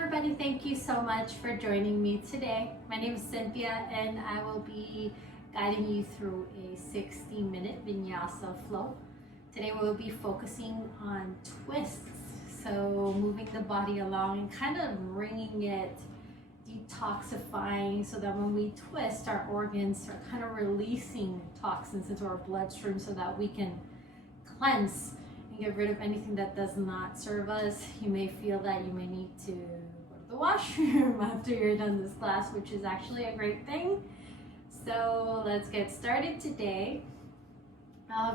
everybody, thank you so much for joining me today. My name is Cynthia and I will be guiding you through a 60-minute vinyasa flow. Today we'll be focusing on twists, so moving the body along and kind of bringing it, detoxifying, so that when we twist, our organs are kind of releasing toxins into our bloodstream so that we can cleanse and get rid of anything that does not serve us. You may feel that you may need to go to the washroom after you're done this class, which is actually a great thing. So let's get started today.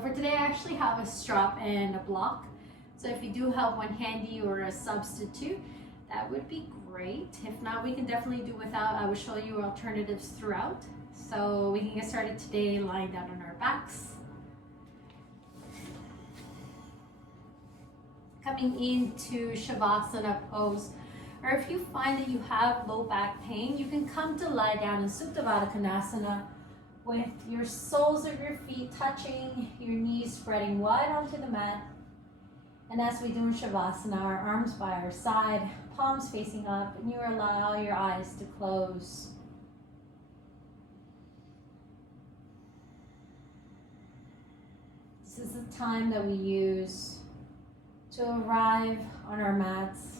For today, I actually have a strap and a block. So if you do have one handy or a substitute, that would be great. If not, we can definitely do without. I will show you alternatives throughout. So we can get started today lying down on our backs. Coming into Shavasana Pose, or if you find that you have low back pain, you can come to lie down in Supta Baddha Konasana with your soles of your feet touching, your knees spreading wide onto the mat. And as we do in Shavasana, our arms by our side, palms facing up, and you allow your eyes to close. This is the time that we use to arrive on our mats,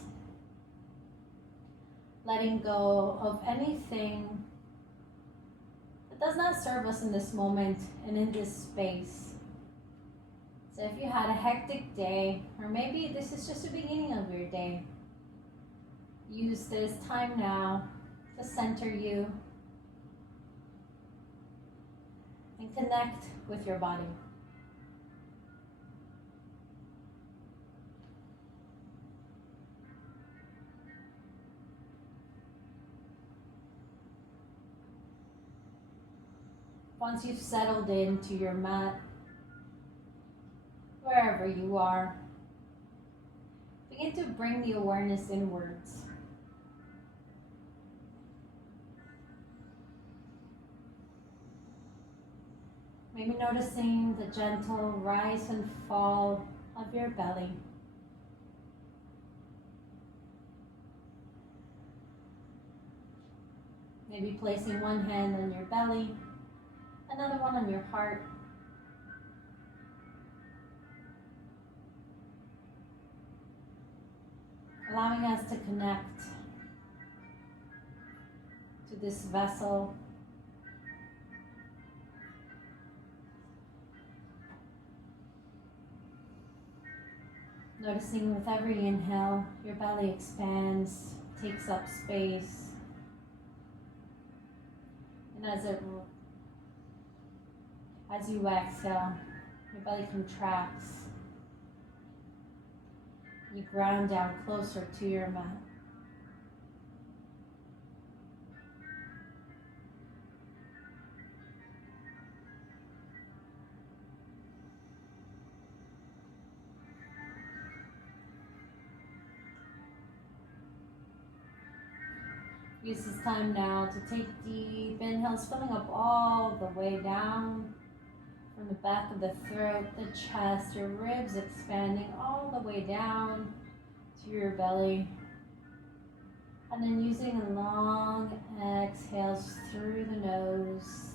letting go of anything that does not serve us in this moment and in this space. So if you had a hectic day, or maybe this is just the beginning of your day, use this time now to center you and connect with your body. Once you've settled into your mat, wherever you are, begin to bring the awareness inwards. Maybe noticing the gentle rise and fall of your belly. Maybe placing one hand on your belly, another one on your heart. Allowing us to connect to this vessel. Noticing with every inhale, your belly expands, takes up space. And as you exhale, your belly contracts. You ground down closer to your mat. Use this time now to take deep inhales, filling up all the way down from the back of the throat, the chest, your ribs expanding all the way down to your belly. And then using long exhales through the nose,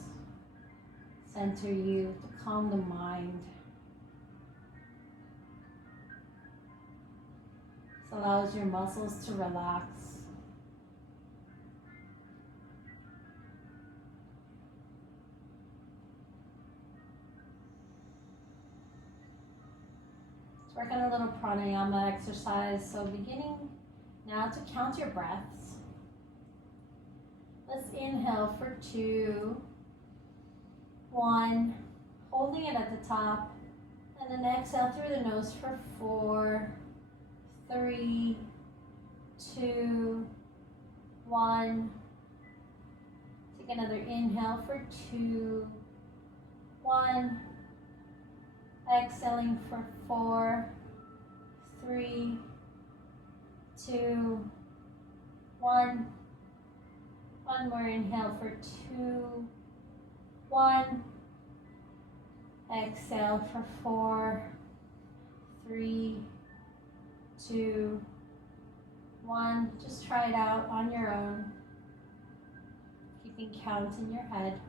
center you to calm the mind. This allows your muscles to relax. Work on a little pranayama exercise. So beginning now to count your breaths. Let's inhale for 2, 1, holding it at the top, and then exhale through the nose for 4, 3, 2, 1. Take another inhale for 2, 1. Exhaling for 4, 3, 2, 1. One more inhale for 2, 1. Exhale for 4, 3, 2, 1. Just try it out on your own, keeping count in your head.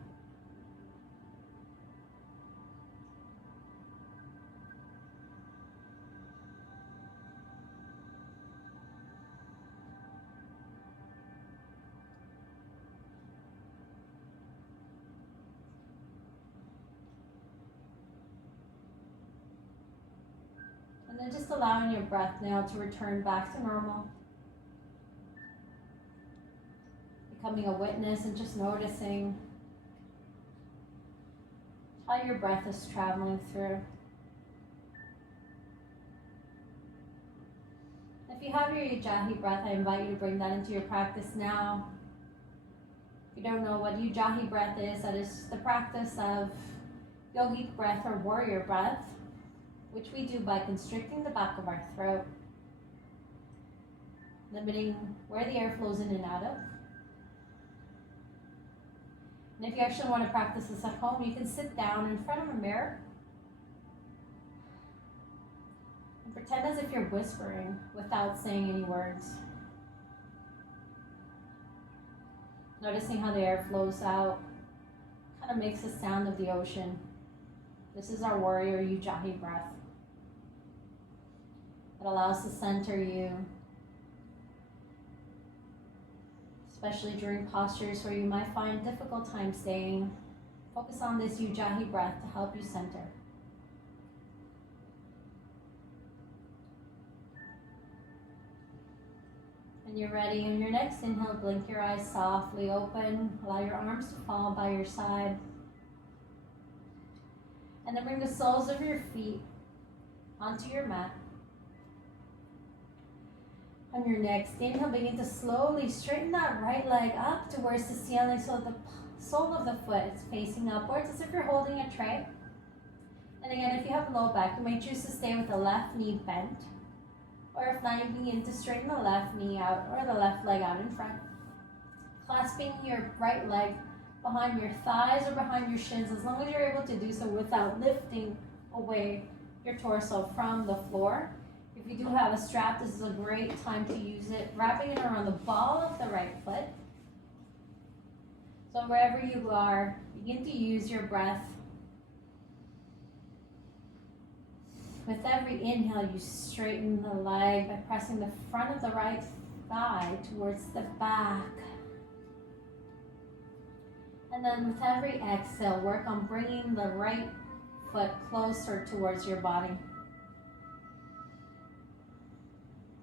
And then just allowing your breath now to return back to normal. Becoming a witness and just noticing how your breath is traveling through. If you have your Ujjayi breath, I invite you to bring that into your practice now. If you don't know what Ujjayi breath is, that is the practice of yogic breath or warrior breath, which we do by constricting the back of our throat, limiting where the air flows in and out of. And if you actually want to practice this at home, you can sit down in front of a mirror and pretend as if you're whispering without saying any words. Noticing how the air flows out, kind of makes the sound of the ocean. This is our warrior Ujjayi breath. It allows to center you, especially during postures where you might find difficult time staying. Focus on this Ujjayi breath to help you center. When you're ready, on your next inhale, blink your eyes softly open. Allow your arms to fall by your side. And then bring the soles of your feet onto your mat. On your next inhale, begin to slowly straighten that right leg up towards the ceiling so the sole of the foot is facing upwards as if you're holding a tray. And again, if you have low back, you may choose to stay with the left knee bent. Or if not, you begin to straighten the left knee out or the left leg out in front. Clasping your right leg behind your thighs or behind your shins, as long as you're able to do so without lifting away your torso from the floor. If you do have a strap, this is a great time to use it, wrapping it around the ball of the right foot. So wherever you are, begin to use your breath. With every inhale, you straighten the leg by pressing the front of the right thigh towards the back. And then with every exhale, work on bringing the right foot closer towards your body.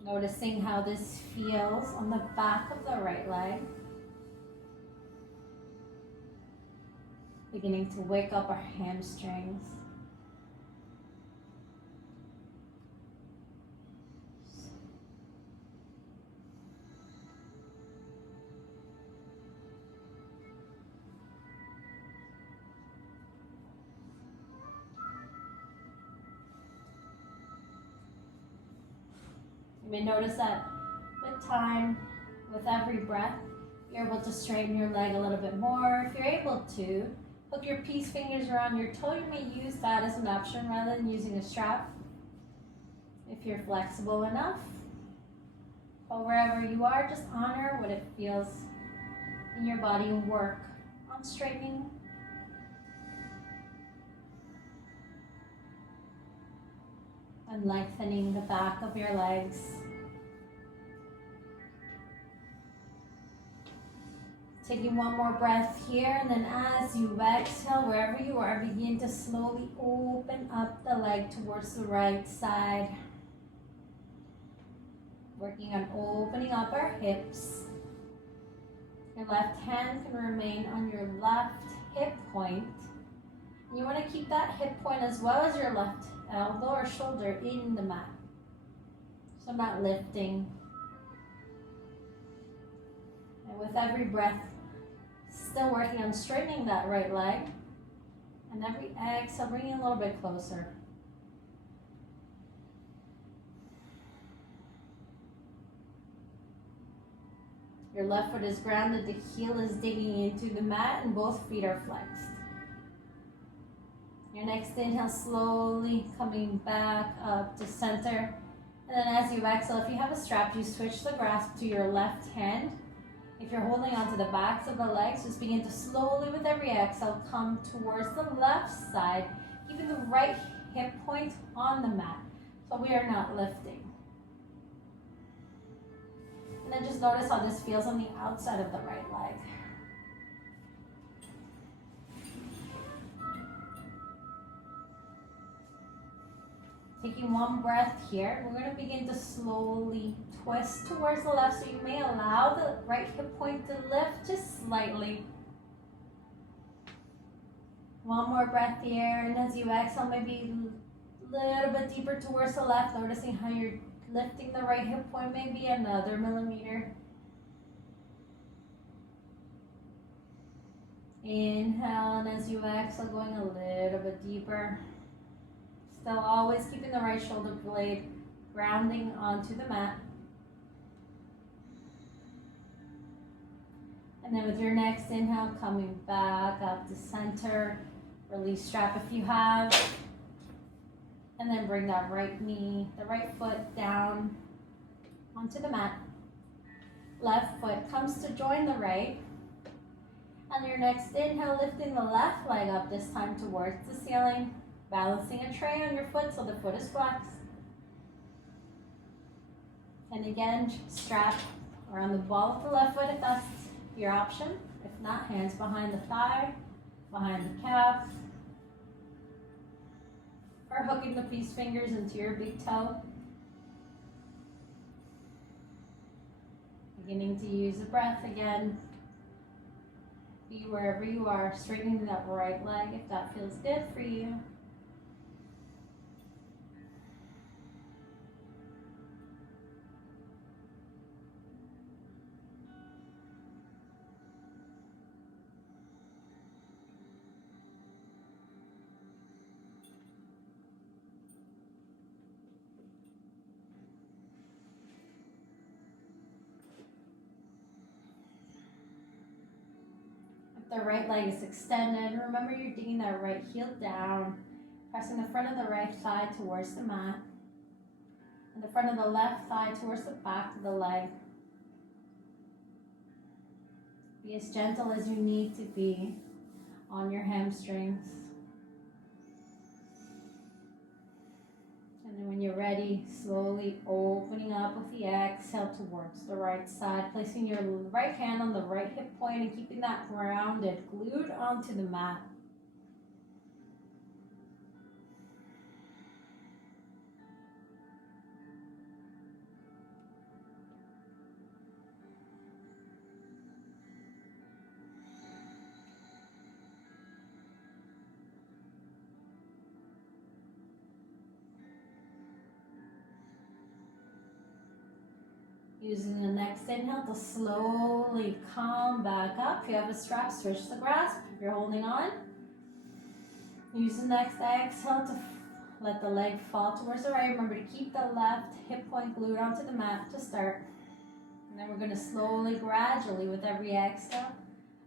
Noticing how this feels on the back of the right leg. Beginning to wake up our hamstrings. You may notice that with time, with every breath, you're able to straighten your leg a little bit more. If you're able to, hook your peace fingers around your toe. You may use that as an option rather than using a strap. If you're flexible enough, but wherever you are, just honor what it feels in your body and work on straightening. And lengthening the back of your legs. Taking one more breath here, and then as you exhale, wherever you are, begin to slowly open up the leg towards the right side. Working on opening up our hips. Your left hand can remain on your left hip point. You want to keep that hip point as well as your left elbow or shoulder in the mat. So I'm not lifting. And with every breath, still working on straightening that right leg. And every exhale, bring it a little bit closer. Your left foot is grounded, the heel is digging into the mat, and both feet are flexed. Your next inhale, slowly coming back up to center. And then as you exhale, if you have a strap, you switch the grasp to your left hand. If you're holding onto the backs of the legs, just begin to slowly, with every exhale, come towards the left side, keeping the right hip point on the mat, so we are not lifting. And then just notice how this feels on the outside of the right leg. Taking one breath here, we're going to begin to slowly twist towards the left, so you may allow the right hip point to lift just slightly. One more breath here, and as you exhale, maybe a little bit deeper towards the left, noticing how you're lifting the right hip point, maybe another millimeter. Inhale, and as you exhale, going a little bit deeper. Still always keeping the right shoulder blade grounding onto the mat. And then with your next inhale, coming back up to center. Release strap if you have. And then bring that right knee, the right foot down onto the mat. Left foot comes to join the right. On your next inhale, lifting the left leg up, this time towards the ceiling. Balancing a tray on your foot so the foot is flexed. And again, strap around the ball of the left foot if that's your option. If not, hands behind the thigh, behind the calf. Or hooking the peace fingers into your big toe. Beginning to use the breath again. Be wherever you are, straightening that right leg if that feels good for you. The right leg is extended. Remember, you're digging that right heel down, pressing the front of the right thigh towards the mat, and the front of the left thigh towards the back of the leg. Be as gentle as you need to be on your hamstrings. And then when you're ready, slowly opening up with the exhale towards the right side, placing your right hand on the right hip point and keeping that grounded, glued onto the mat. Using the next inhale to slowly come back up. If you have a strap, switch the grasp. If you're holding on, use the next exhale to let the leg fall towards the right. Remember to keep the left hip point glued onto the mat to start. And then we're going to slowly, gradually, with every exhale,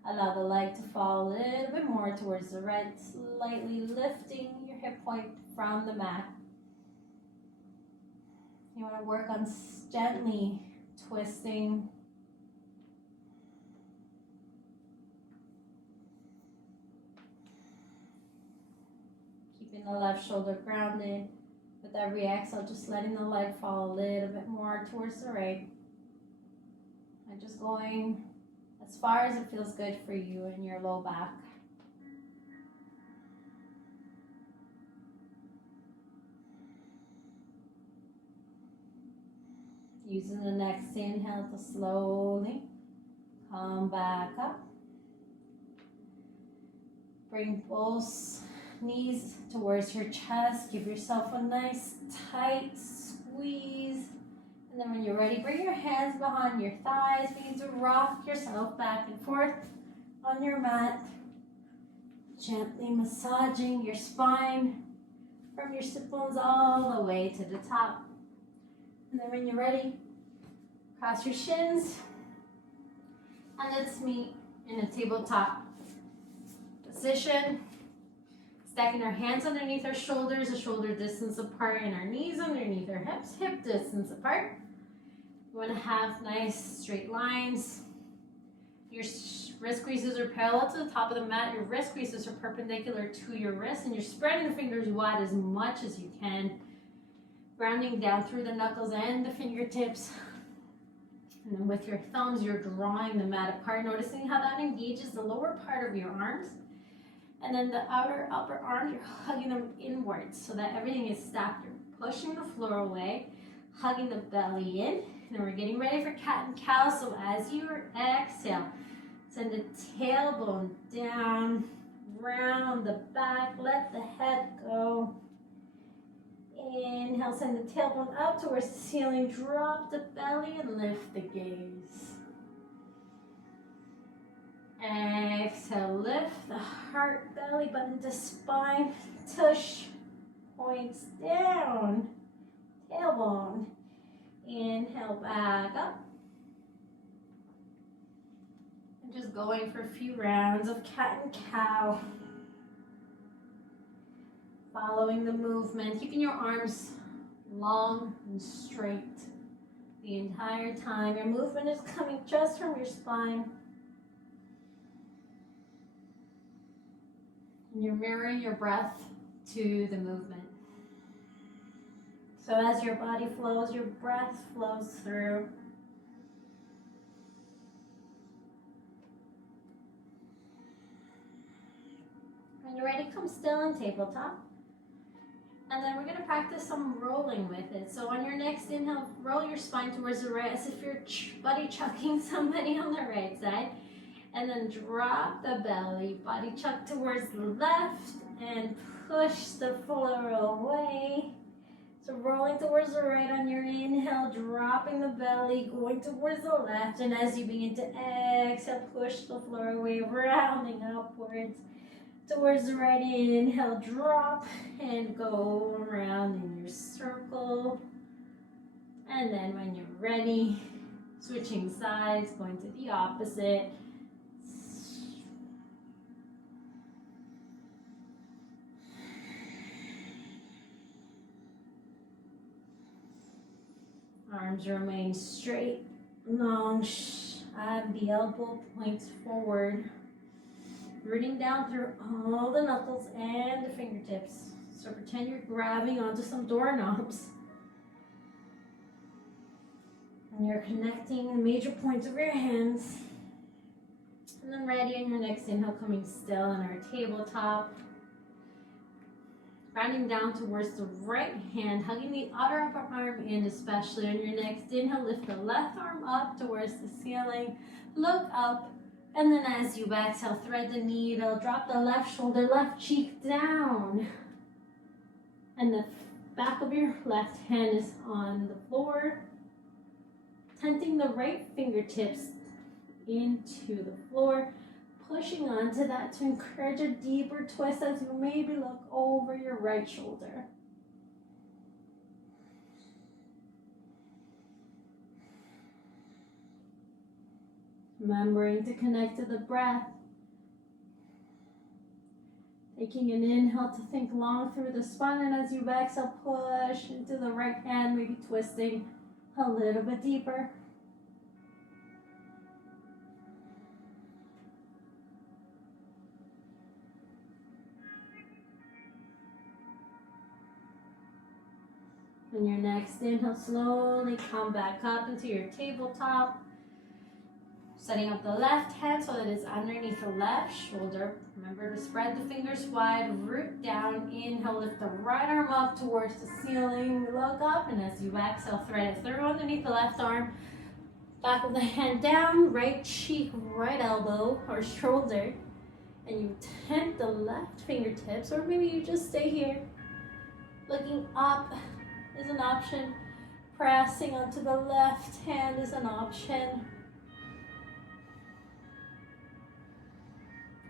allow the leg to fall a little bit more towards the right, slightly lifting your hip point from the mat. You want to work on gently twisting. Keeping the left shoulder grounded. With every exhale, just letting the leg fall a little bit more towards the right. And just going as far as it feels good for you in your low back. Using the next inhale to slowly come back up. Bring both knees towards your chest. Give yourself a nice tight squeeze. And then when you're ready, bring your hands behind your thighs. Begin to rock yourself back and forth on your mat. Gently massaging your spine from your sit bones all the way to the top. And then when you're ready, cross your shins and let's meet in a tabletop position. Stacking our hands underneath our shoulders, a shoulder distance apart, and our knees underneath our hips, hip distance apart. You want to have nice straight lines. Your wrist creases are parallel to the top of the mat. Your wrist creases are perpendicular to your wrist, and you're spreading the fingers wide as much as you can. Grounding down through the knuckles and the fingertips. And then with your thumbs, you're drawing the mat apart, noticing how that engages the lower part of your arms. And then the outer upper arms, you're hugging them inwards so that everything is stacked. You're pushing the floor away, hugging the belly in. And then we're getting ready for cat and cow. So as you exhale, send the tailbone down, round the back, let the head go. Inhale, send the tailbone up towards the ceiling, drop the belly and lift the gaze. Exhale, lift the heart, belly button to spine, tush points down, tailbone. Inhale, back up. And just going for a few rounds of cat and cow. Following the movement, keeping your arms long and straight the entire time. Your movement is coming just from your spine. And you're mirroring your breath to the movement. So as your body flows, your breath flows through. When you're ready, come still in tabletop. And then we're going to practice some rolling with it. So on your next inhale, roll your spine towards the right as if you're buddy chucking somebody on the right side. And then drop the belly, body chuck towards the left and push the floor away. So rolling towards the right on your inhale, dropping the belly, going towards the left. And as you begin to exhale, push the floor away, rounding upwards. Towards the right, inhale, drop and go around in your circle. And then when you're ready, switching sides, going to the opposite. Arms remain straight, long, the elbow points forward. Rooting down through all the knuckles and the fingertips. So pretend you're grabbing onto some doorknobs. And you're connecting the major points of your hands. And then ready on your next inhale, coming still on our tabletop. Rounding down towards the right hand, hugging the outer upper arm in, especially on your next inhale, lift the left arm up towards the ceiling. Look up. And then as you exhale, thread the needle, drop the left shoulder, left cheek down. And the back of your left hand is on the floor. Tenting the right fingertips into the floor. Pushing onto that to encourage a deeper twist as you maybe look over your right shoulder. Remembering to connect to the breath. Taking an inhale to think long through the spine, and as you exhale, push into the right hand, maybe twisting a little bit deeper. On your next inhale, slowly come back up into your tabletop. Setting up the left hand so that it's underneath the left shoulder. Remember to spread the fingers wide, root down, inhale, lift the right arm up towards the ceiling, look up, and as you exhale, thread it through underneath the left arm. Back of the hand down, right cheek, right elbow or shoulder, and you tent the left fingertips, or maybe you just stay here. Looking up is an option. Pressing onto the left hand is an option.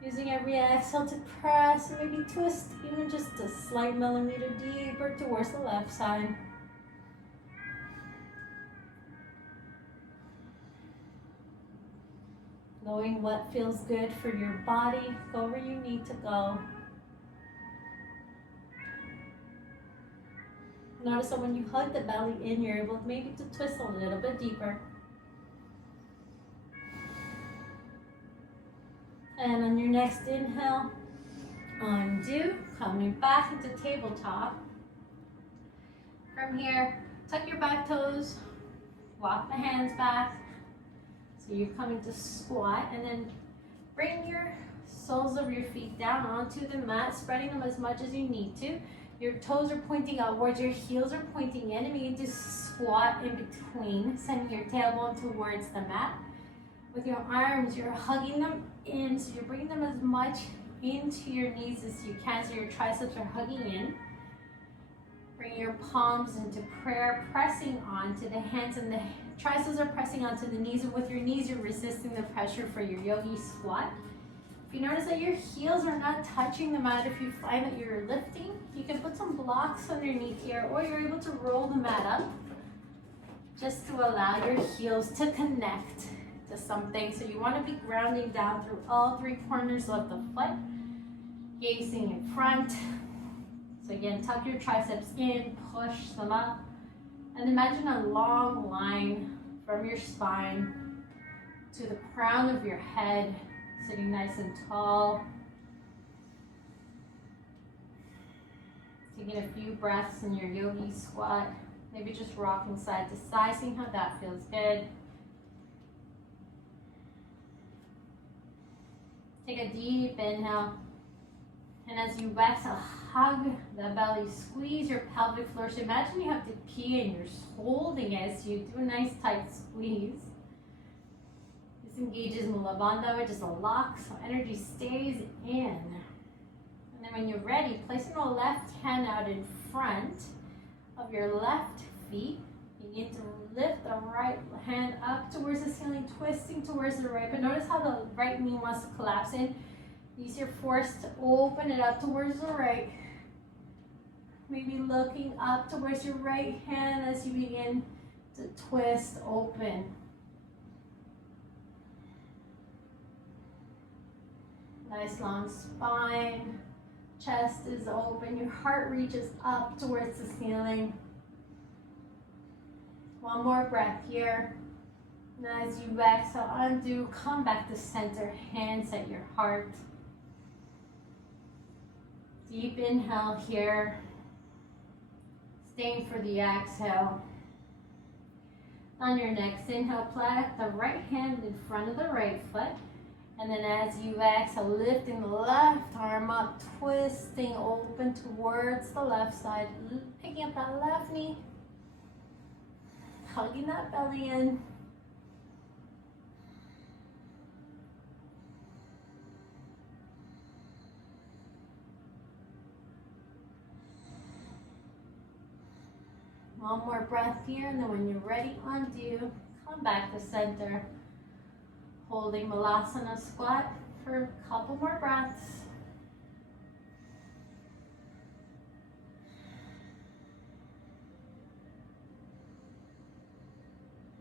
Using every exhale to press, and maybe twist even just a slight millimeter deeper towards the left side. Knowing what feels good for your body, go where you need to go. notice that when you hug the belly in, you're able maybe to twist a little bit deeper. And on your next inhale, undo, coming back into tabletop. From here, tuck your back toes, walk the hands back. So you're coming to squat, and then bring your soles of your feet down onto the mat, spreading them as much as you need to. Your toes are pointing outwards, your heels are pointing in, and begin to squat in between, sending your tailbone towards the mat. With your arms, you're hugging them in, so you're bringing them as much into your knees as you can, so your triceps are hugging in. Bring your palms into prayer, pressing onto the hands, and the triceps are pressing onto the knees, and with your knees, you're resisting the pressure for your Yogi Squat. If you notice that your heels are not touching the mat, if you find that you're lifting, you can put some blocks underneath here, or you're able to roll the mat up just to allow your heels to connect to something. So you want to be grounding down through all three corners of the foot, gazing in front. So again, tuck your triceps in, push them up, and imagine a long line from your spine to the crown of your head, sitting nice and tall. Taking a few breaths in your Yogi Squat, maybe just rocking side to side, seeing how that feels good. Take a deep inhale, and as you exhale, hug the belly, squeeze your pelvic floor. So imagine you have to pee and you're holding it, so you do a nice tight squeeze. This engages Mula Bandha, which is a lock, so energy stays in. And then when you're ready, placing the left hand out in front of your left feet, begin to lift the right hand up towards the ceiling, twisting towards the right. But notice how the right knee wants to collapse in. Use your force to open it up towards the right. Maybe looking up towards your right hand as you begin to twist open. Nice long spine. Chest is open. Your heart reaches up towards the ceiling. One more breath here. And as you exhale, undo, come back to center, hands at your heart. Deep inhale here. Staying for the exhale. On your next inhale, plant the right hand in front of the right foot. And then as you exhale, lifting the left arm up, twisting open towards the left side. Picking up that left knee. Hugging that belly in. One more breath here, and then when you're ready, undo. Come back to center. Holding Malasana Squat for a couple more breaths.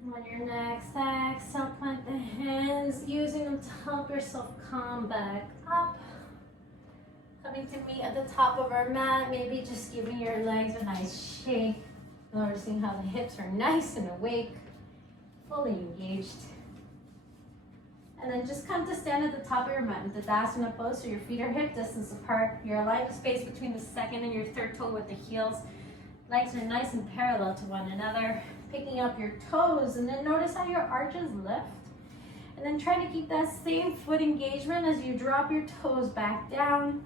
On your next exhale, plant the hands, using them to help yourself come back up. Coming to meet at the top of our mat, maybe just giving your legs a nice shake. Noticing how the hips are nice and awake, fully engaged. And then just come to stand at the top of your mat in Shavasana Pose, so your feet are hip distance apart. You're aligning the space between the second and your third toe with the heels. Legs are nice and parallel to one another. Picking up your toes, and then notice how your arches lift. And then try to keep that same foot engagement as you drop your toes back down.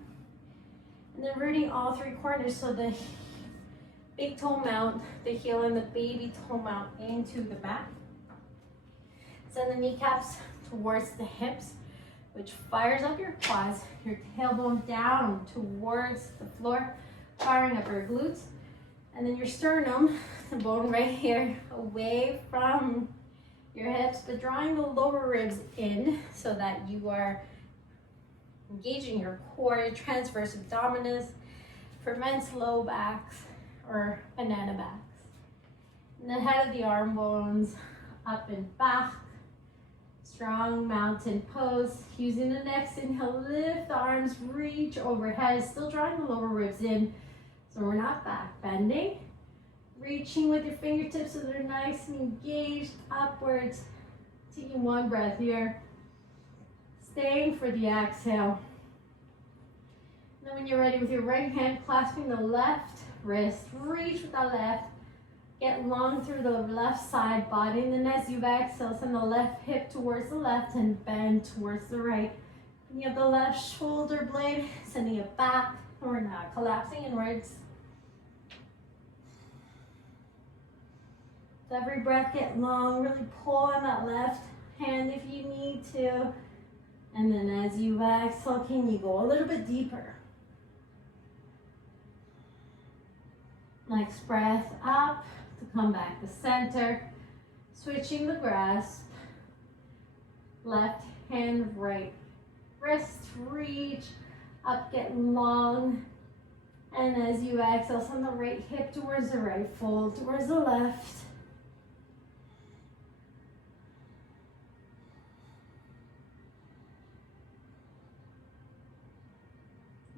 And then rooting all three corners, so the big toe mount, the heel, and the baby toe mount into the mat. Send the kneecaps towards the hips, which fires up your quads, your tailbone down towards the floor, firing up your glutes. And then your sternum, the bone right here, away from your hips, but drawing the lower ribs in so that you are engaging your core, your transverse abdominis, prevents low backs or banana backs. And the head of the arm bones up and back. Strong mountain pose. Using the next inhale, lift the arms, reach overhead, still drawing the lower ribs in. So we're not back bending. Reaching with your fingertips so they're nice and engaged upwards. Taking one breath here. Staying for the exhale. And then when you're ready, with your right hand clasping the left wrist, reach with the left. Get long through the left side body. And then as you exhale, send the left hip towards the left and bend towards the right. You have the left shoulder blade, sending it back. We're not collapsing inwards. So every breath, get long. Really pull on that left hand if you need to. And then as you exhale, can you go a little bit deeper? Next breath up to come back to center. Switching the grasp. Left hand, right wrist, reach up, get long. And as you exhale, send the right hip towards the right, fold towards the left.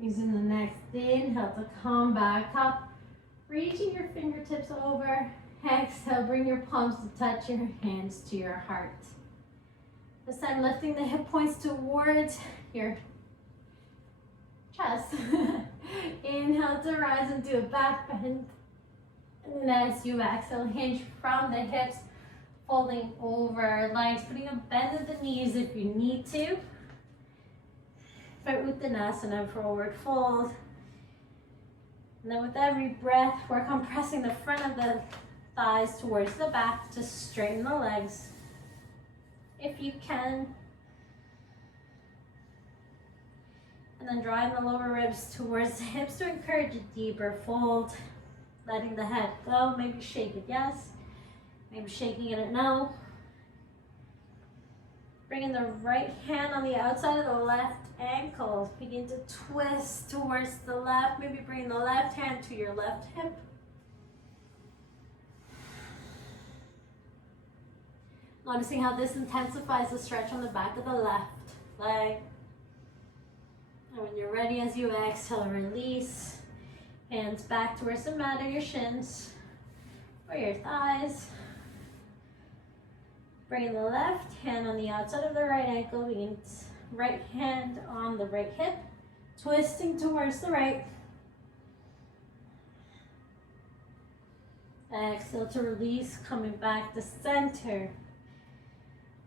Using the next inhale to come back up, reaching your fingertips over. Exhale, bring your palms to touch your hands to your heart. This time, lifting the hip points towards your chest. Inhale to rise and do a back bend. And then as you exhale, hinge from the hips, folding over legs, putting a bend in the knees if you need to. For Uttanasana, forward fold. And then with every breath, work on pressing the front of the thighs towards the back to straighten the legs. If you can. And then drawing the lower ribs towards the hips to encourage a deeper fold. Letting the head go, maybe shake it yes, maybe shaking it no. Bringing the right hand on the outside of the left ankle. Begin to twist towards the left, maybe bring the left hand to your left hip. Noticing how this intensifies the stretch on the back of the left leg. And when you're ready, as you exhale, release. Hands back towards the mat or your shins or your thighs. Bring the left hand on the outside of the right ankle. Begin right hand on the right hip. Twisting towards the right. Exhale to release, coming back to center.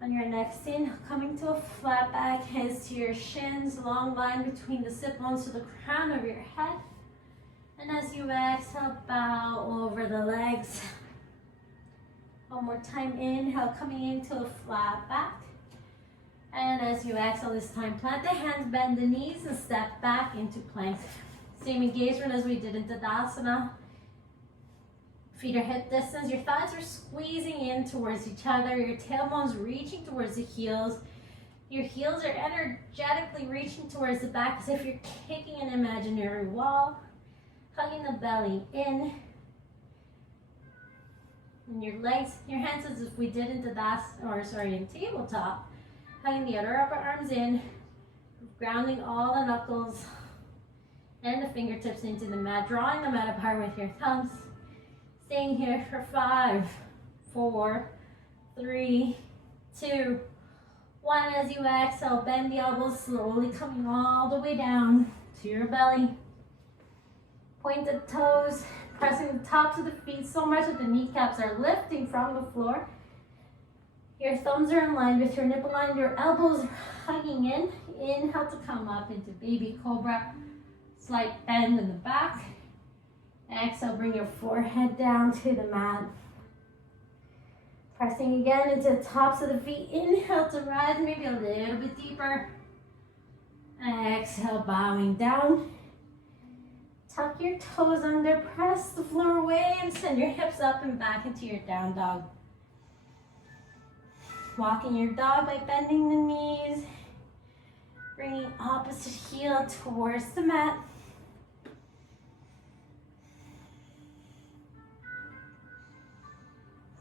On your next inhale, coming to a flat back, hands to your shins, long line between the sit bones to the crown of your head. And as you exhale, bow over the legs. One more time, inhale, coming into a flat back. And as you exhale this time, plant the hands, bend the knees, and step back into plank. Same engagement as we did in Tadasana. Feet are hip distance, your thighs are squeezing in towards each other, your tailbone's reaching towards the heels. Your heels are energetically reaching towards the back as if you're kicking an imaginary wall. Hugging the belly in. And your legs, your hands as if we did in in tabletop. Hugging the other upper arms in. Grounding all the knuckles and the fingertips into the mat. Drawing the mat apart with your thumbs. Staying here for 5, 4, 3, 2, 1. As you exhale, bend the elbows slowly, coming all the way down to your belly. Pointed toes, pressing the tops of the feet so much that the kneecaps are lifting from the floor. Your thumbs are in line with your nipple line, your elbows are hugging in. Inhale to come up into baby cobra. Slight bend in the back. Exhale, bring your forehead down to the mat. Pressing again into the tops of the feet. Inhale to rise, maybe a little bit deeper. Exhale, bowing down. Tuck your toes under, press the floor away, and send your hips up and back into your down dog. Walking your dog by bending the knees. Bringing opposite heel towards the mat.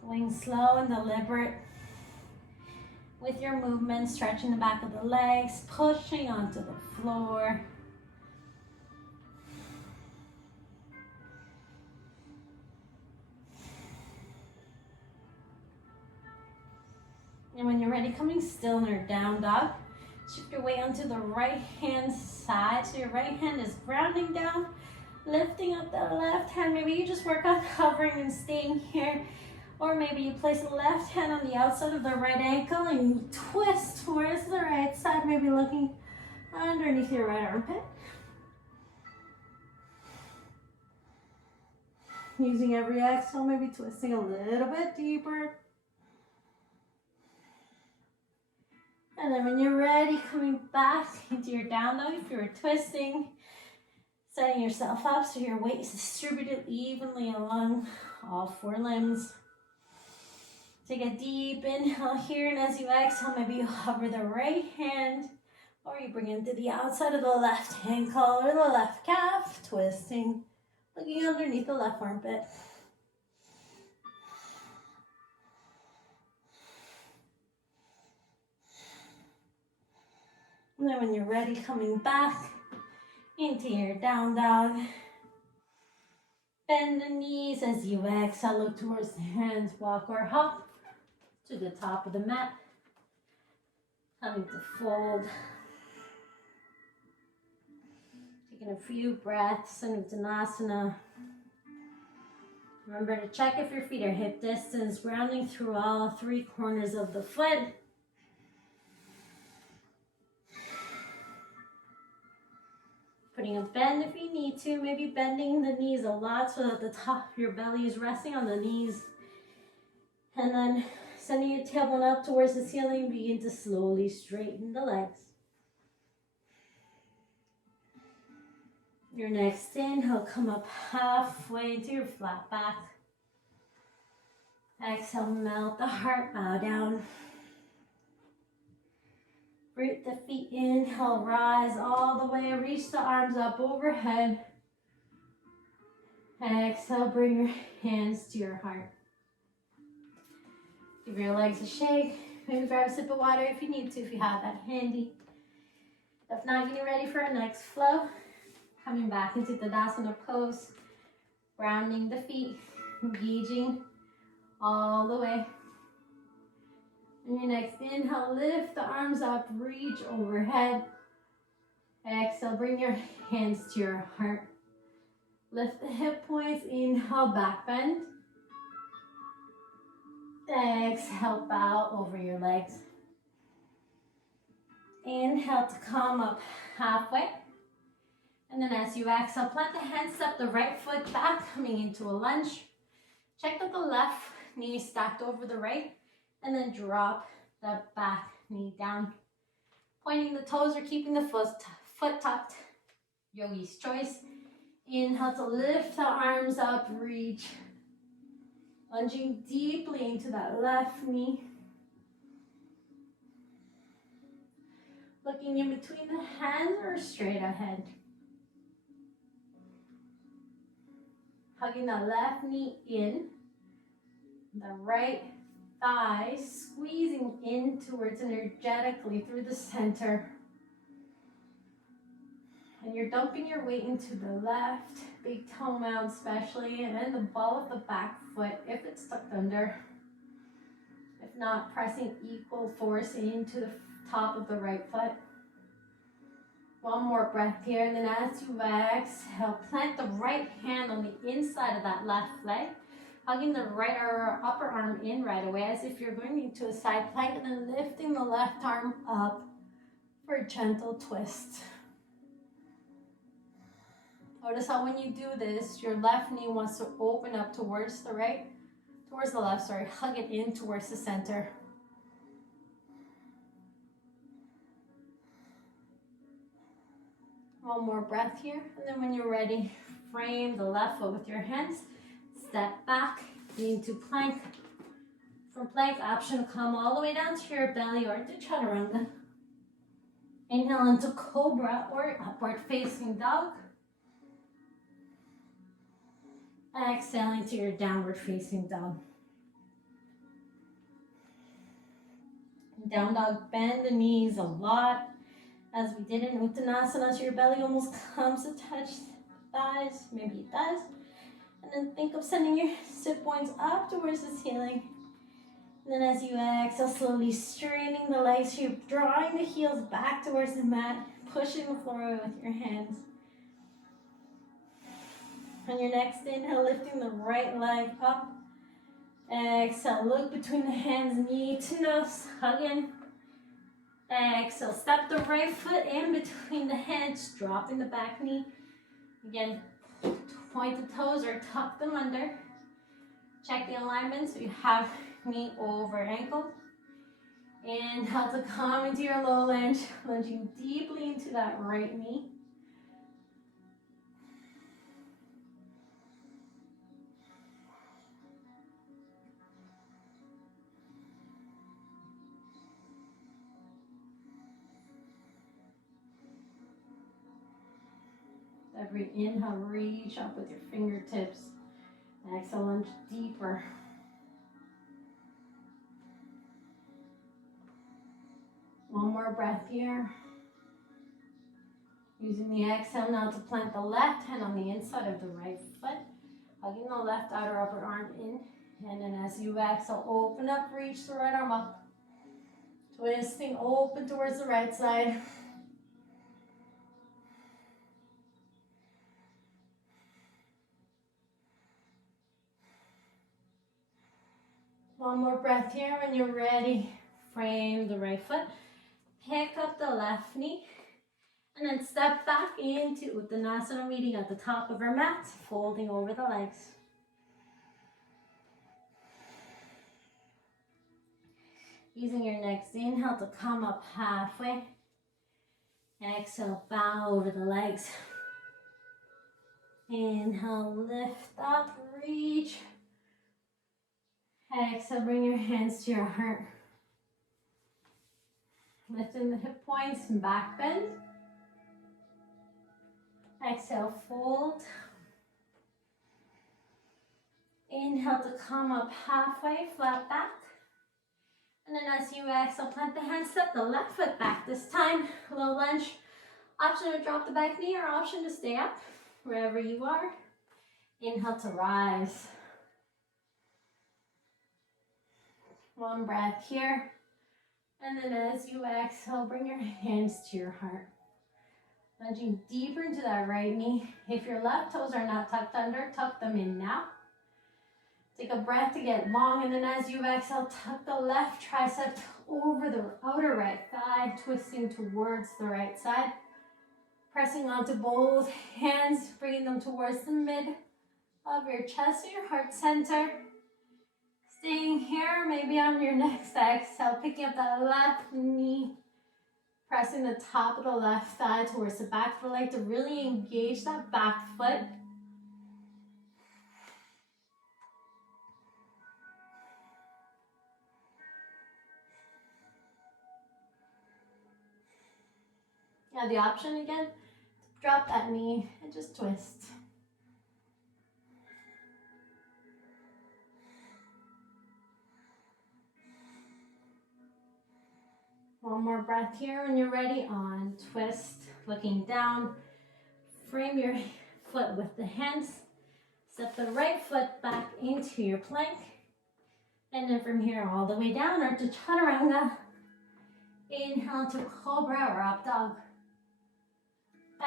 Going slow and deliberate with your movement, stretching the back of the legs, pushing onto the floor. And when you're ready, coming still in your down dog, shift your weight onto the right hand side. So your right hand is grounding down, lifting up the left hand. Maybe you just work on hovering and staying here. Or maybe you place the left hand on the outside of the right ankle and you twist towards the right side, maybe looking underneath your right armpit. Using every exhale, maybe twisting a little bit deeper. And then when you're ready, coming back into your down dog, if you're twisting, setting yourself up so your weight is distributed evenly along all four limbs. Take a deep inhale here, and as you exhale, maybe you hover the right hand, or you bring it to the outside of the left ankle or the left calf, twisting, looking underneath the left armpit. And then when you're ready, coming back into your down dog. Bend the knees as you exhale, look towards the hands, walk or hop to the top of the mat. Coming to fold. Taking a few breaths in Uttanasana. Remember to check if your feet are hip distance, grounding through all three corners of the foot. Putting a bend if you need to, maybe bending the knees a lot so that the top of your belly is resting on the knees. And then sending your tailbone up towards the ceiling, begin to slowly straighten the legs. Your next inhale, come up halfway into your flat back. Exhale, melt the heart, bow down. Root the feet, inhale, rise all the way, reach the arms up overhead. Exhale, bring your hands to your heart. Give your legs a shake. Maybe grab a sip of water if you need to, if you have that handy. If not, getting ready for our next flow. Coming back into the Shavasana Pose. Grounding the feet, engaging all the way. And your next inhale, lift the arms up, reach overhead. Exhale, bring your hands to your heart. Lift the hip points, inhale, back bend. Exhale, bow over your legs. Inhale to come up halfway. And then as you exhale, plant the hands, step the right foot back, coming into a lunge. Check that the left knee is stacked over the right. And then drop the back knee down. Pointing the toes or keeping the foot tucked. Yogi's choice. Inhale to lift the arms up, reach. Lunging deeply into that left knee. Looking in between the hands or straight ahead. Hugging the left knee in. The right thigh squeezing in towards energetically through the center. And you're dumping your weight into the left, big toe mount especially, and the ball of the back foot if it's tucked under. If not, pressing equal force into the top of the right foot. One more breath here, and then as you exhale, plant the right hand on the inside of that left leg. Hugging the right or upper arm in right away as if you're going into a side plank, and then lifting the left arm up for a gentle twist. Notice how when you do this, your left knee wants to open up towards the left, hug it in towards the center. One more breath here, and then when you're ready, frame the left foot with your hands. Step back into plank. From plank option, come all the way down to your belly or to chaturanga. Inhale into cobra or upward facing dog. Exhale into your downward facing dog. Down dog, bend the knees a lot. As we did in Uttanasana, so your belly almost comes to touch the thighs. Maybe it does. And then think of sending your sit bones up towards the ceiling. And then as you exhale, slowly straightening the legs, so you're drawing the heels back towards the mat, pushing the floor away with your hands. On your next inhale, lifting the right leg up. Exhale, look between the hands, knee to nose, hug in. Exhale, step the right foot in between the hands, dropping the back knee. Again, point the toes or tuck them under. Check the alignment so you have knee over ankle. Inhale to come into your low lunge, lunging deeply into that right knee. Every inhale, reach up with your fingertips. Exhale, lunge deeper. One more breath here. Using the exhale now to plant the left hand on the inside of the right foot. Hugging the left outer upper arm in. And then as you exhale, open up, reach the right arm up. Twisting open towards the right side. One more breath here. When you're ready, frame the right foot. Pick up the left knee. And then step back into Uttanasana, meeting at the top of our mat, folding over the legs. Using your next inhale to come up halfway. Exhale, bow over the legs. Inhale, lift up, reach. Exhale, bring your hands to your heart. Lifting the hip points and back bend. Exhale, fold. Inhale to come up halfway, flat back. And then as you exhale, plant the hands, step the left foot back. This time, low lunge. Option to drop the back knee or option to stay up, wherever you are. Inhale to rise. One breath here. And then as you exhale, bring your hands to your heart. Lunging deeper into that right knee. If your left toes are not tucked under, tuck them in now. Take a breath to get long, and then as you exhale, tuck the left tricep over the outer right thigh, twisting towards the right side. Pressing onto both hands, bringing them towards the mid of your chest or your heart center. Staying here, maybe on your next exhale, picking up that left knee, pressing the top of the left thigh towards the back of the leg to really engage that back foot. You have the option again to drop that knee and just twist. One more breath here. When you're ready, on twist, looking down. Frame your foot with the hands. Step the right foot back into your plank. And then from here all the way down, or to chaturanga. Inhale to cobra or up dog.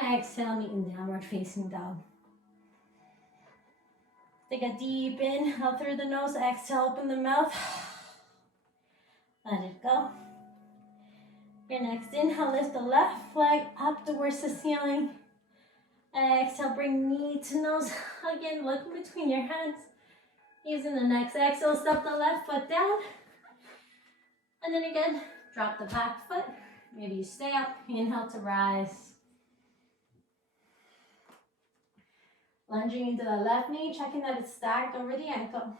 Exhale, meeting downward facing dog. Take a deep inhale through the nose. Exhale, open the mouth. Let it go. Your next inhale, lift the left leg up towards the ceiling. Exhale, bring knee to nose. Again, look in between your hands. Using the next exhale, step the left foot down. And then again, drop the back foot. Maybe you stay up. Inhale to rise. Lunging into the left knee, checking that it's stacked over the ankle.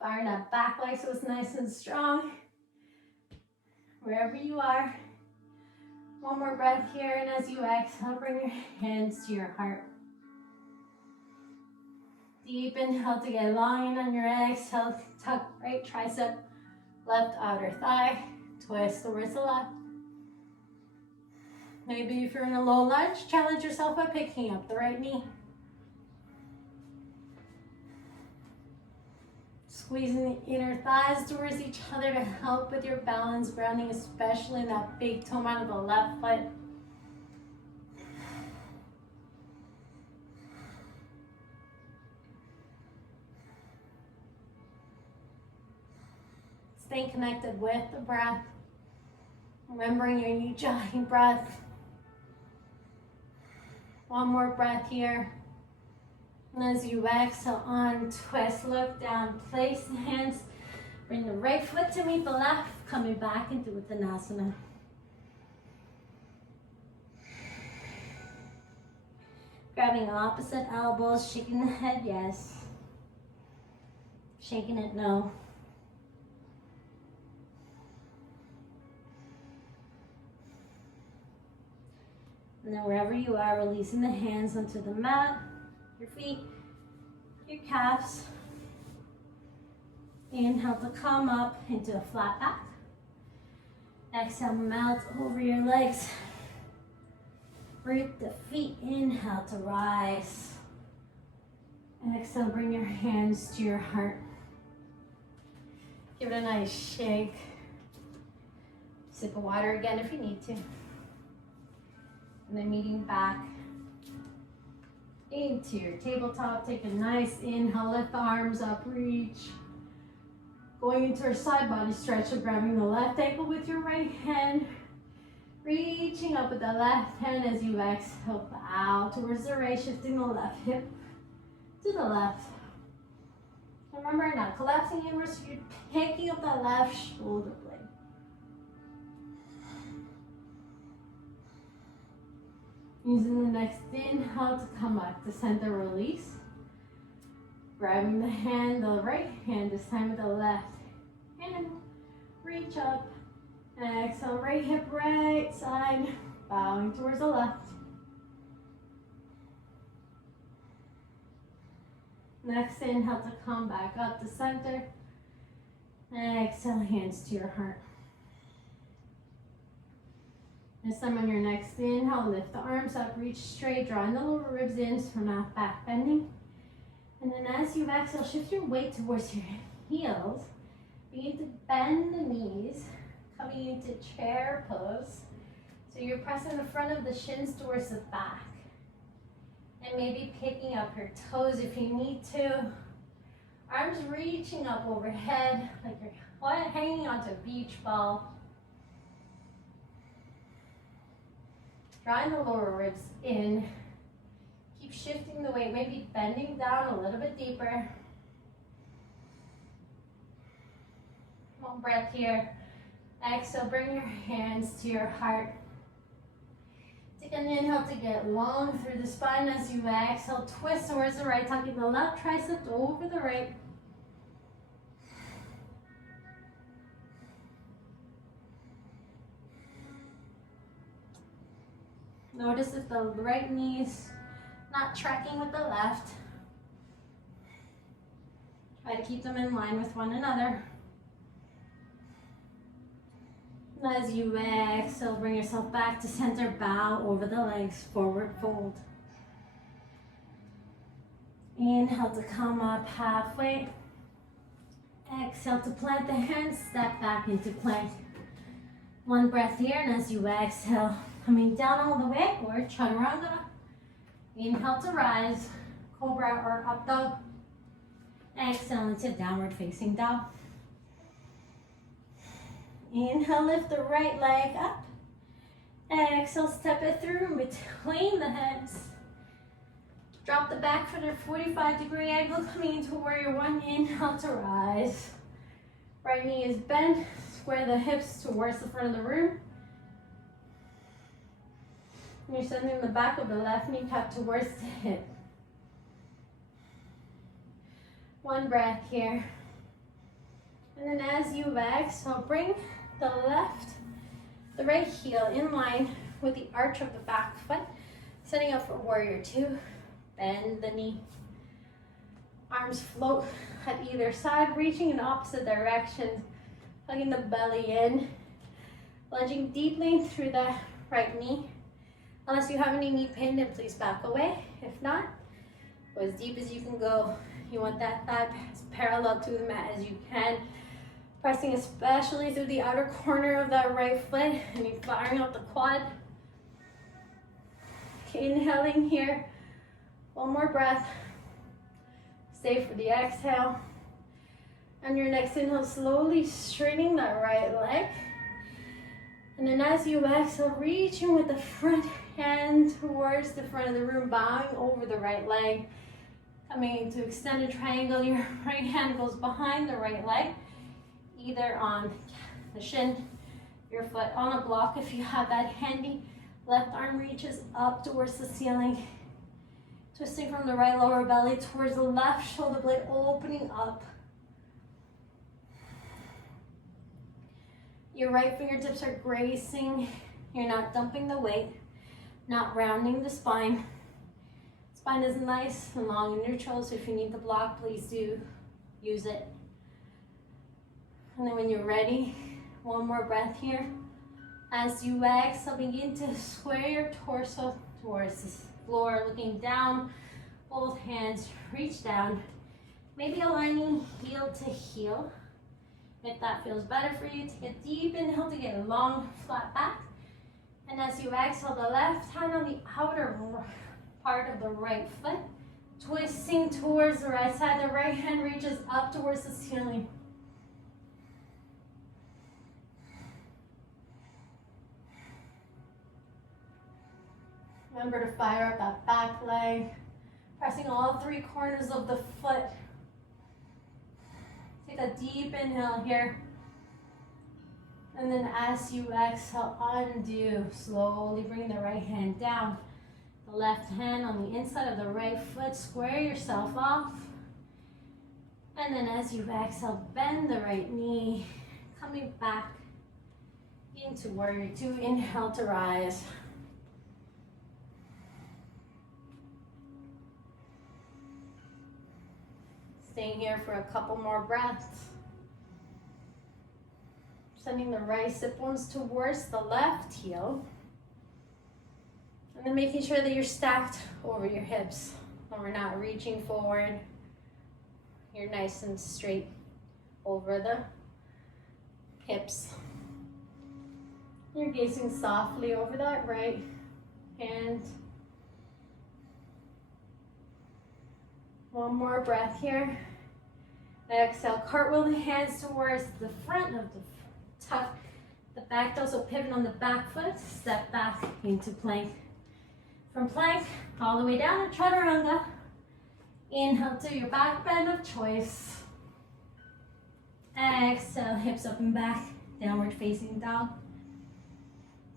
Firing that back leg so it's nice and strong. Wherever you are. One more breath here, and as you exhale, bring your hands to your heart. Deep inhale to get long, and on your exhale, tuck right tricep, left outer thigh, twist towards the left. Maybe if you're in a low lunge, challenge yourself by picking up the right knee. Squeezing the inner thighs towards each other to help with your balance, grounding, especially in that big toe mound of the left foot. Stay connected with the breath. Remembering your ujjayi breath. One more breath here. And as you exhale, untwist, look down, place the hands. Bring the right foot to meet the left, coming back into Uttanasana. Grabbing opposite elbows, shaking the head, yes. Shaking it, no. And then wherever you are, releasing the hands onto the mat, your feet, your calves. Inhale to come up into a flat back. Exhale, melt over your legs. Root the feet, inhale to rise. Exhale, bring your hands to your heart. Give it a nice shake. Sip of water again if you need to. And then meeting back into your tabletop. Take a nice inhale, lift the arms up, reach. Going into our side body stretch, so grabbing the left ankle with your right hand. Reaching up with the left hand as you exhale, bow towards the right, shifting the left hip to the left. Remember, not collapsing inwards, you're picking up the left shoulder blade. Using the next inhale to come back to center, release. Grabbing the hand, the right hand, this time with the left hand. Reach up. Exhale, right hip, right side. Bowing towards the left. Next inhale to come back up to center. Exhale, hands to your heart. This time on your next inhale, lift the arms up, reach straight, drawing the lower ribs in, so not back bending. And then as you exhale, shift your weight towards your heels. Begin to bend the knees, coming into chair pose. So you're pressing the front of the shins towards the back. And maybe picking up your toes if you need to. Arms reaching up overhead, like you're hanging onto a beach ball. Drawing the lower ribs in. Keep shifting the weight, maybe bending down a little bit deeper. One breath here. Exhale, bring your hands to your heart. Take an inhale to get long through the spine as you exhale. Twist towards the right, tucking the left tricep over the right. Notice if the right knee's not tracking with the left. Try to keep them in line with one another. As you exhale, bring yourself back to center, bow over the legs, forward fold. Inhale to come up halfway. Exhale to plant the hands, step back into plank. One breath here, and as you exhale, coming down all the way, or chaturanga. Inhale to rise, cobra or up dog. Exhale into downward facing dog. Inhale, lift the right leg up. Exhale, step it through in between the hips. Drop the back foot at 45-degree angle, coming into warrior one. Inhale to rise. Right knee is bent. Square the hips towards the front of the room. You're sending the back of the left kneecap towards the hip. One breath here. And then as you exhale, bring the right heel in line with the arch of the back foot. Setting up for warrior two. Bend the knee. Arms float at either side, reaching in opposite directions. Hugging the belly in. Lunging deeply through the right knee. Unless you have any knee pain, then please back away. If not, go as deep as you can go You want that thigh as parallel to the mat as you can. Pressing especially through the outer corner of that right foot, and you're firing out the quad. Inhaling here. One more breath. Stay for the exhale. On your next inhale, slowly straightening that right leg. And then as you exhale, reaching with the front hand towards the front of the room, bowing over the right leg. Coming into extended triangle, your right hand goes behind the right leg, either on the shin, your foot on a block if you have that handy. Left arm reaches up towards the ceiling. Twisting from the right lower belly towards the left shoulder blade, opening up. Your right fingertips are gracing. You're not dumping the weight, not rounding the spine. Spine is nice and long and neutral, so if you need the block, please do use it. And then when you're ready, one more breath here. As you exhale, begin to square your torso towards the floor, looking down, both hands reach down. Maybe aligning heel to heel. If that feels better for you, take a deep inhale to get a long, flat back. And as you exhale, the left hand on the outer part of the right foot, twisting towards the right side. The right hand reaches up towards the ceiling. Remember to fire up that back leg, pressing all three corners of the foot. Take a deep inhale here. And then as you exhale, undo. Slowly bring the right hand down. The left hand on the inside of the right foot. Square yourself off. And then as you exhale, bend the right knee. Coming back into warrior two. Inhale to rise. Staying here for a couple more breaths. Sending the right sit bones towards the left heel. And then making sure that you're stacked over your hips. And we're not reaching forward. You're nice and straight over the hips. You're gazing softly over that right hand. One more breath here. Exhale, cartwheel the hands towards the front of the tuck. The back does, so pivot on the back foot. Step back into plank. From plank, all the way down to chaturanga. Inhale to your back bend of choice. Exhale, hips up and back, downward facing dog.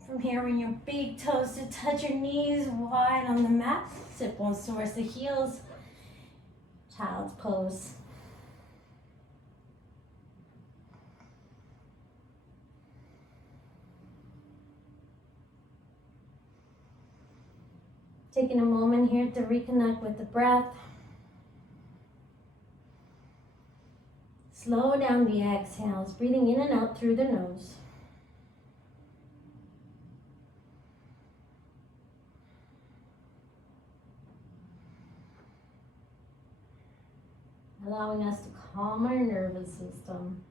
From here, bring your big toes to touch your knees wide on the mat. Sit bones towards the heels. Child's pose. Taking a moment here to reconnect with the breath. Slow down the exhales, breathing in and out through the nose. Allowing us to calm our nervous system.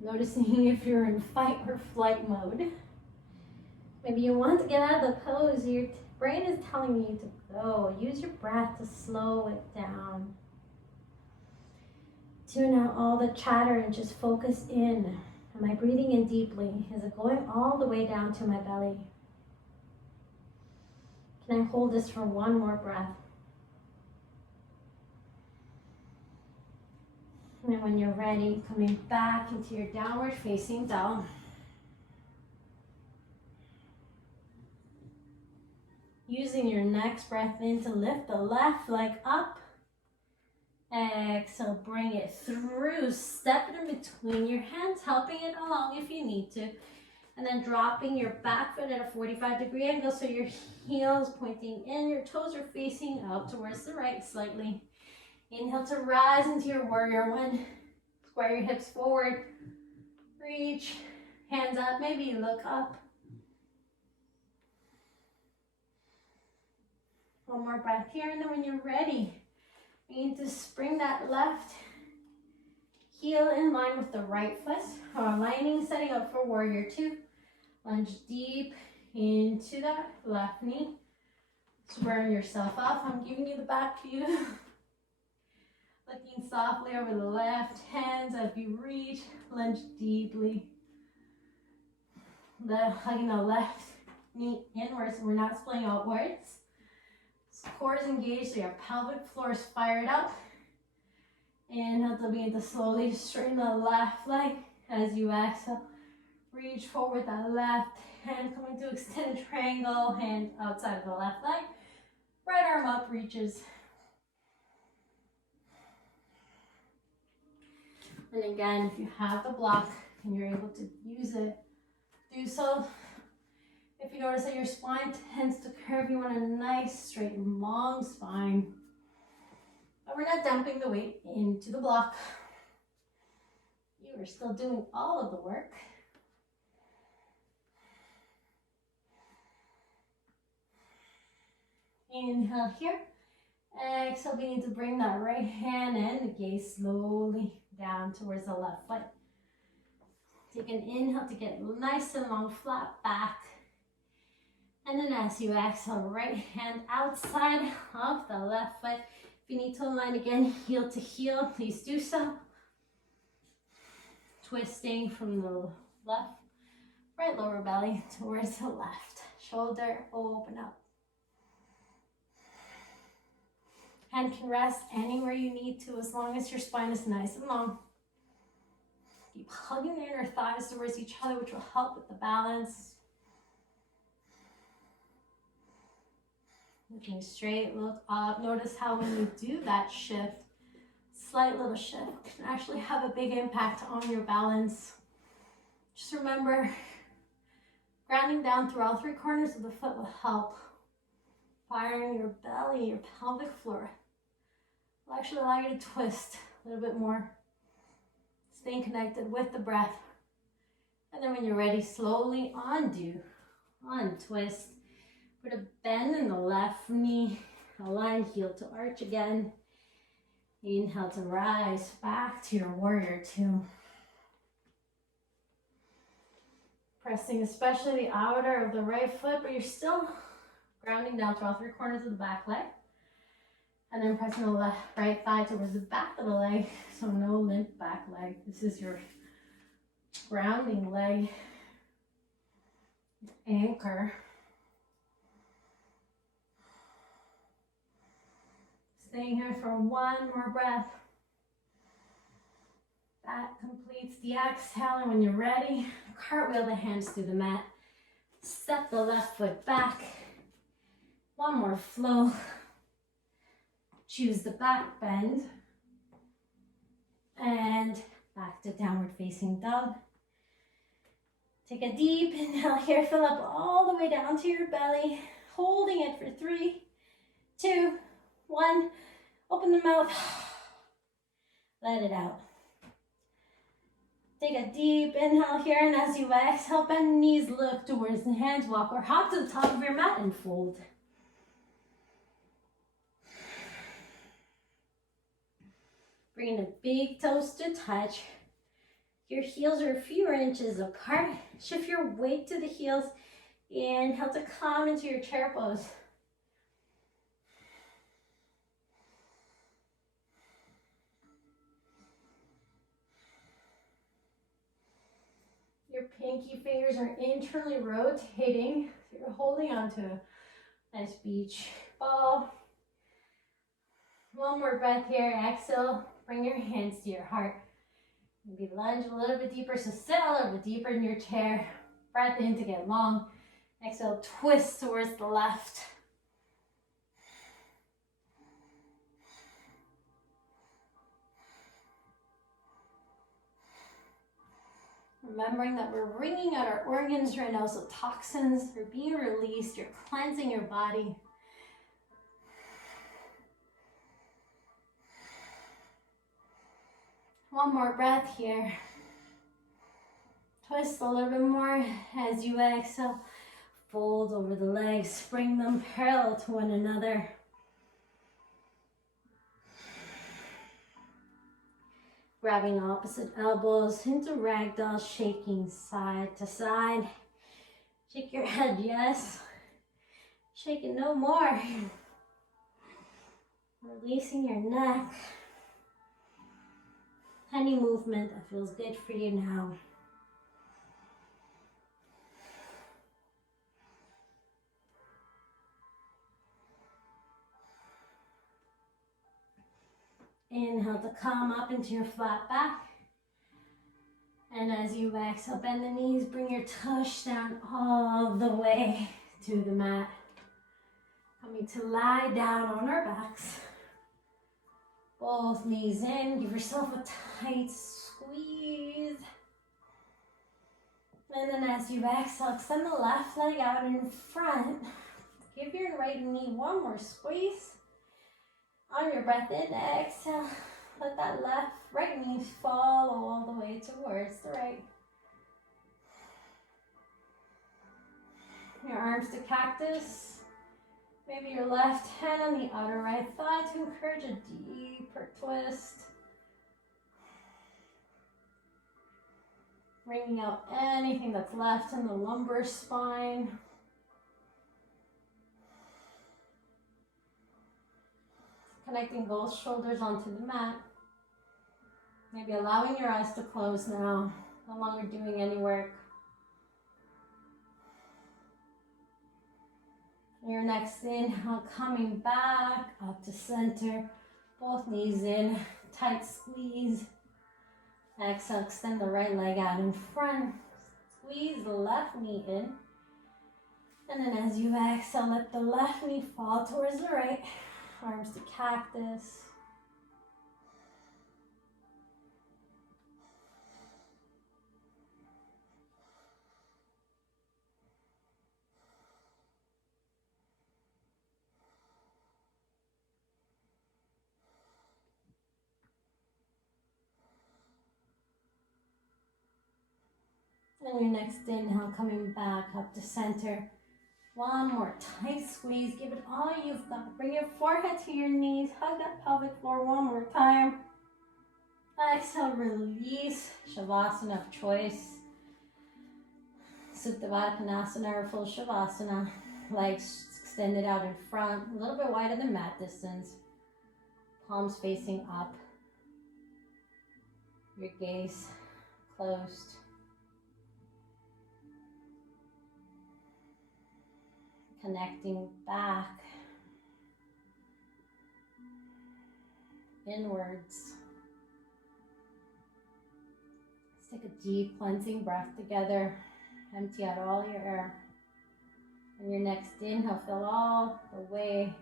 Noticing if you're in fight or flight mode. Maybe you want to get out of the pose. Your brain is telling you to go. Use your breath to slow it down. Tune out all the chatter and just focus in. Am I breathing in deeply? Is it going all the way down to my belly? Can I hold this for one more breath? And then when you're ready, coming back into your downward facing dog. Using your next breath in to lift the left leg up. Exhale, bring it through. Step it in between your hands, helping it along if you need to. And then dropping your back foot at a 45-degree angle so your heels pointing in, your toes are facing out towards the right slightly. Inhale to rise into your warrior one. Square your hips forward. Reach, hands up, maybe look up. One more breath here, and then when you're ready, you need to bring that left heel in line with the right foot. Aligning, setting up for warrior two. Lunge deep into that left knee. Squaring yourself up. I'm giving you the back view. Looking softly over the left hands as you reach. Lunge deeply. Hugging the left knee inwards. We're not splitting outwards. Core is engaged, so your pelvic floor is fired up. Inhale to begin to slowly straighten the left leg as you exhale. Reach forward that left hand, coming to extended triangle, hand outside of the left leg. Right arm up reaches. And again, if you have the block and you're able to use it, do so. If you notice that your spine tends to curve, you want a nice, straight, long spine. But we're not dumping the weight into the block. You are still doing all of the work. Inhale here. Exhale, begin to bring that right hand and the gaze slowly down towards the left foot. Take an inhale to get nice and long, flat back. And then as you exhale, right hand outside of the left foot. If you need to align again, heel to heel, please do so. Twisting from the left, right lower belly towards the left. Shoulder open up. Hand can rest anywhere you need to as long as your spine is nice and long. Keep hugging the inner thighs towards each other, which will help with the balance. Looking straight, look up. Notice how when you do that shift, slight little shift can actually have a big impact on your balance. Just remember, grounding down through all three corners of the foot will help. Firing your belly, your pelvic floor will actually allow you to twist a little bit more. Staying connected with the breath. And then when you're ready, slowly undo, untwist. Put a bend in the left knee, align heel to arch again. Inhale to rise back to your warrior two. Pressing especially the outer of the right foot, but you're still grounding down through all three corners of the back leg. And then pressing the right thigh towards the back of the leg, so no limp back leg. This is your grounding leg, anchor. Staying here for one more breath. That completes the exhale, and when you're ready, cartwheel the hands through the mat. Step the left foot back. One more flow. Choose the back bend. And back to downward facing dog. Take a deep inhale here, fill up all the way down to your belly. Holding it for 3, 2, 1, open the mouth, let it out. Take a deep inhale here, and as you exhale, bend knees, look towards the hands, walk or hop to the top of your mat and fold. Bring the big toes to touch. Your heels are a few inches apart. Shift your weight to the heels. Inhale to come into your chair pose. Your pinky fingers are internally rotating. You're holding onto a nice beach ball. One more breath here. Exhale. Bring your hands to your heart. Maybe lunge a little bit deeper. So sit a little bit deeper in your chair. Breath in to get long. Exhale. Twist towards the left. Remembering that we're wringing out our organs right now, so toxins are being released. You're cleansing your body. One more breath here. Twist a little bit more as you exhale. Fold over the legs, bring them parallel to one another. Grabbing opposite elbows into ragdoll, shaking side to side. Shake your head, yes. Shake it no more. Releasing your neck. Any movement that feels good for you now. Inhale to come up into your flat back. And as you exhale, bend the knees, bring your tush down all the way to the mat. Coming to lie down on our backs. Both knees in, give yourself a tight squeeze. And then as you exhale, extend the left leg out in front. Give your right knee one more squeeze. On your breath in, exhale. Let that right knee follow all the way towards the right. Your arms to cactus. Maybe your left hand on the outer right thigh to encourage a deeper twist. Bringing out anything that's left in the lumbar spine. Connecting both shoulders onto the mat. Maybe allowing your eyes to close now, no longer doing any work. Your next inhale, coming back up to center. Both knees in, tight squeeze. Exhale, extend the right leg out in front. Squeeze the left knee in. And then as you exhale, let the left knee fall towards the right. Arms to cactus. And your next inhale, coming back up to center. One more tight squeeze. Give it all you've got. Bring your forehead to your knees. Hug that pelvic floor one more time. Exhale, release. Shavasana of choice. Supta Konasana or full Shavasana. Legs extended out in front. A little bit wider than mat distance. Palms facing up. Your gaze closed. Connecting back, inwards. Let's take a deep cleansing breath together. Empty out all your air. And your next inhale, fill all the way.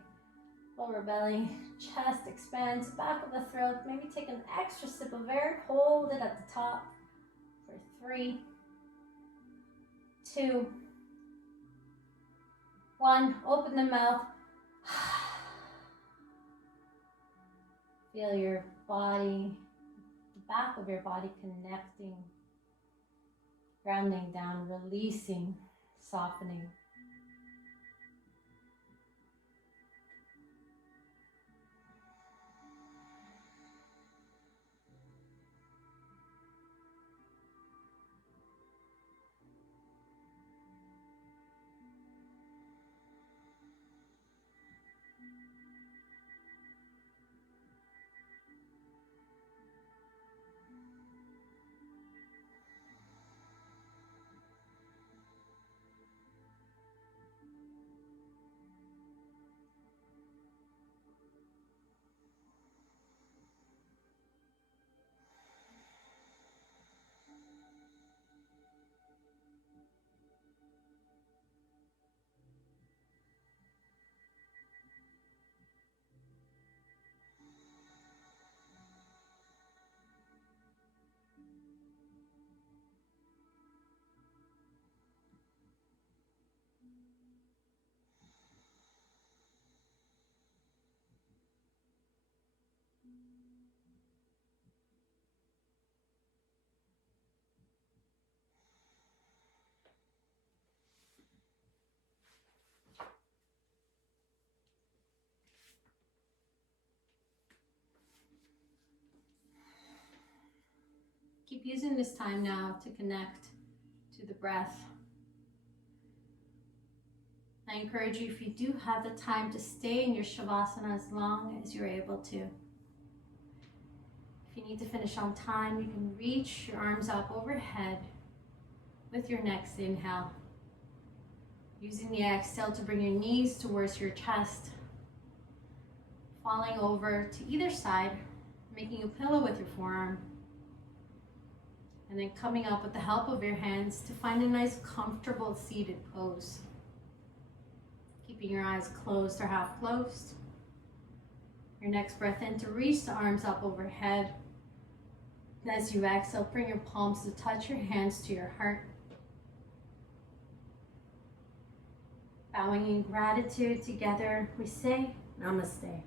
Lower belly, chest expands, back of the throat. Maybe take an extra sip of air. Hold it at the top for 3, 2, 1, open the mouth. Feel your body, the back of your body connecting, grounding down, releasing, softening. keep using this time now to connect to the breath. I encourage you, if you do have the time, to stay in your Shavasana as long as you're able to. If you need to finish on time, you can reach your arms up overhead with your next inhale. Using the exhale to bring your knees towards your chest. Falling over to either side, making a pillow with your forearm. And then coming up with the help of your hands to find a nice comfortable seated pose. Keeping your eyes closed or half closed. Your next breath in to reach the arms up overhead. And as you exhale, bring your palms to touch your hands to your heart. Bowing in gratitude together, we say Namaste.